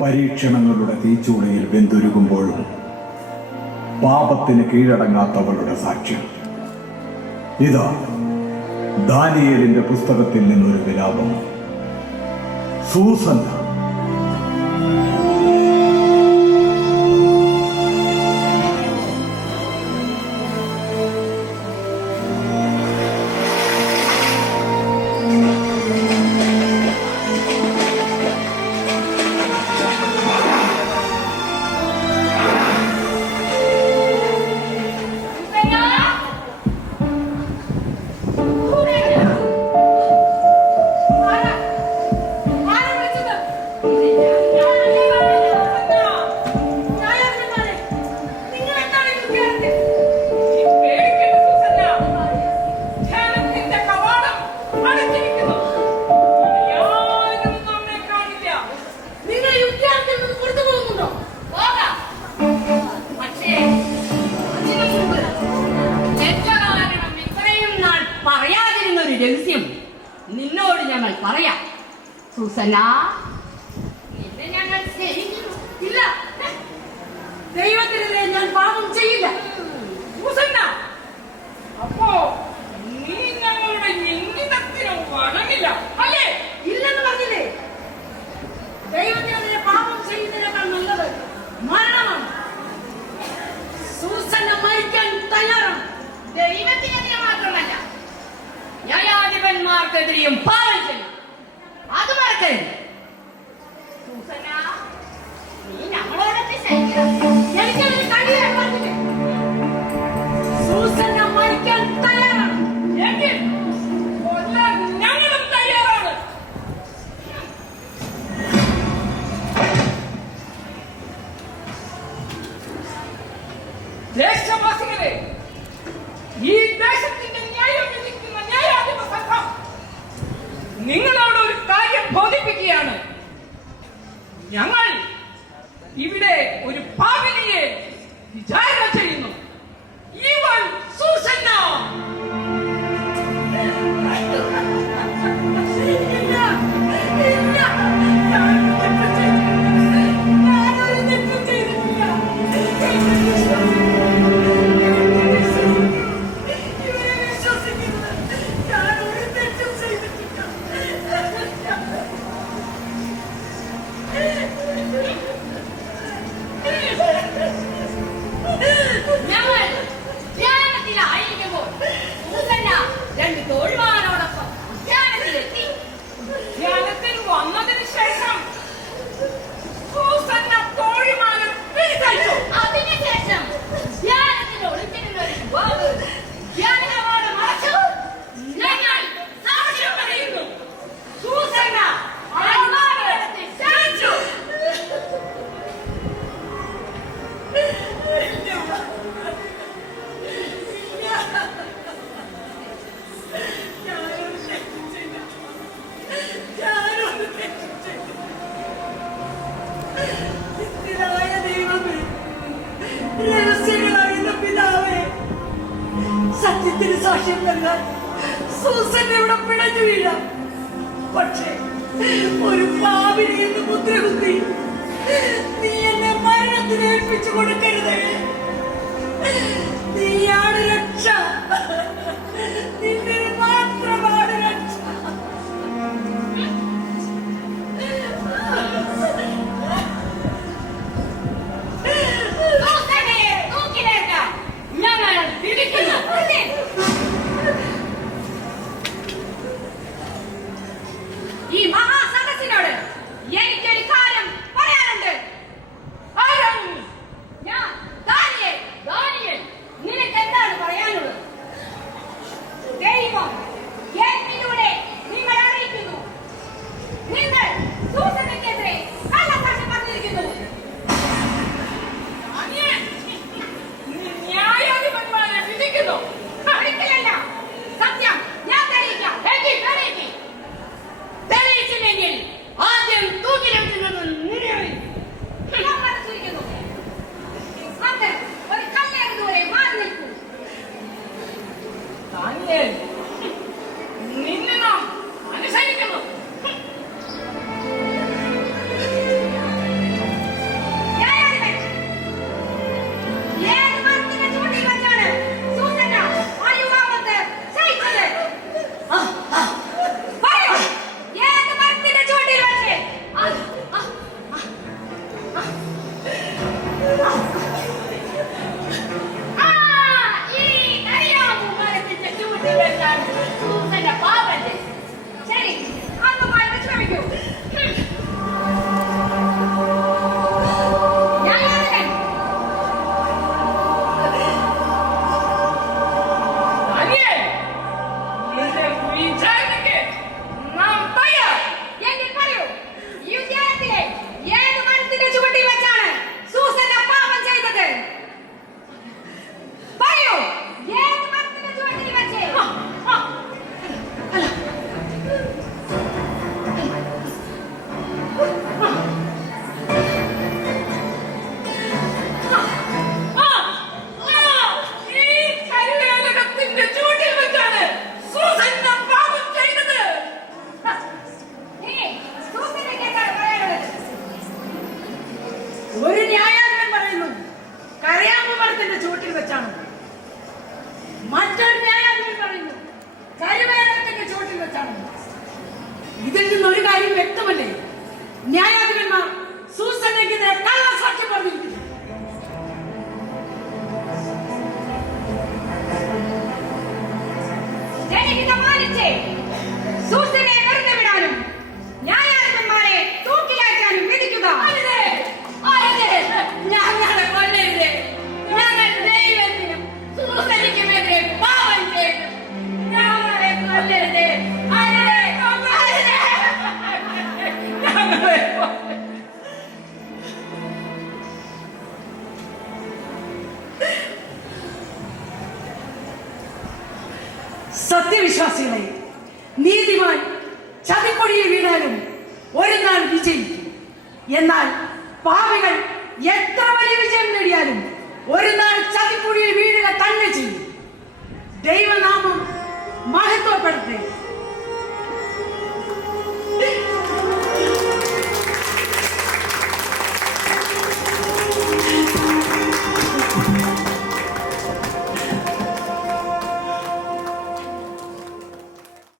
പരീക്ഷണങ്ങളുടെ തീച്ചൂളയിൽ വെന്തുരുകുമ്പോഴും പാപത്തിന് കീഴടങ്ങാത്തവളുടെ സാക്ഷ്യം. ഇതാ ദാനിയേലിന്റെ പുസ്തകത്തിൽ നിന്നൊരു വിലാപം. സൂസന്ന. രഹസ്യം നിന്നോട് ഞങ്ങൾ പറയാം. സൂസന്ന, നിന്നെ ഞങ്ങൾ സ്നേഹിക്കുന്നു. ഇല്ല, ദൈവത്തിനെതിരെ ഞാൻ പാപം ചെയ്യില്ല. സൂസന്ന, അപ്പോ നീ ഞങ്ങളുടെ നിന്ദിതത്തിന് വഴങ്ങില്ല അല്ലേ? ഇല്ലെന്ന് പറഞ്ഞില്ലേ? ദൈവത്തിനെതിരെ പാപം ചെയ്യുന്നതിനേക്കാൾ നല്ലത് മരണമാണ്. സൂസന്ന മരിക്കാൻ തയ്യാറാണ്. ദൈവത്തിനെതിരെ മാത്രമല്ല, ന്യായാധിപന്മാർക്കെതിരെയും പാപം ചെയ്യും. അത് മറക്കരുത്. സൂസന്ന, നീ ഞങ്ങളോടൊക്കെ സഹിക്കണം. എനിക്കതിന് കഴിയില്ല പറഞ്ഞില്ലേ? സൂസന്ന മരിക്കാൻ തയ്യാറാണ്. എങ്കിൽ കൊല്ലാൻ ഞങ്ങളും തയ്യാറാണ്. ദേശവാസികളെ, ഈ ദേശത്തിന്റെ ന്യായം വിധിക്കുന്ന ന്യായാധിപ സംഘം നിങ്ങളോട് ഒരു കാര്യം ബോധിപ്പിക്കുകയാണ്. ഞങ്ങൾ ഇവിടെ ഒരു പാപിനിയെ വിചാരണ ചെയ്യുന്നു. ഇവൾ സൂസന്ന. ഞങ്ങൾ ധ്യാനത്തിലായിരിക്കുമ്പോൾ സൂസന്ന രണ്ട് തോഴ്വാനോടൊപ്പം ധ്യാനത്തിലെത്തി. ധ്യാനത്തിൽ വന്നതിന് ശേഷം സൂസന്ന തോഴിമാരെ പിടിച്ചു. അതിനുശേഷം ധ്യാനത്തിൽ ഒളിച്ചിരുന്ന ഒരു യുവാവ് ധ്യാനകവാടം മറച്ചു. ഞങ്ങൾ സാക്ഷ്യം പറയുന്നു. സൂസന്ന അലങ്കാരത്തിൽ ചാടിച്ചു. സത്യത്തിന് സാക്ഷ്യം നൽകാൻ സൂസൻ ഇവിടെ പിടഞ്ഞു വീഴാം. പക്ഷേ ഒരു പാവിനെ എന്ന് മുദ്രകുത്തി നീ എന്നെ മരണത്തിന് ഏൽപ്പിച്ചു കൊടുക്കരുത്. നീയാണ് രക്ഷ. നിന്റെ മാത്രമാണ് രക്ഷ. സൂസന്നയെ തൂക്കിലേറ്റാൻ ഞങ്ങൾ വിധിക്കുന്നു. ഈ മഹാസദസ്സിനോട് സത്യവിശ്വാസികളെ, നീതിമാൻ ചതിപ്പൊടിയിൽ വീണാലും ഒരു നാൾ വിജയിക്കും. എന്നാൽ പാപികൾ എത്ര വലിയ വിജയം നേടിയാലും ഒരു നാൾ ചതിപ്പൊടിയിൽ വീഴുക തന്നെ ചെയ്യും. ദൈവനാമം മഹത്വപ്പെടട്ടെ.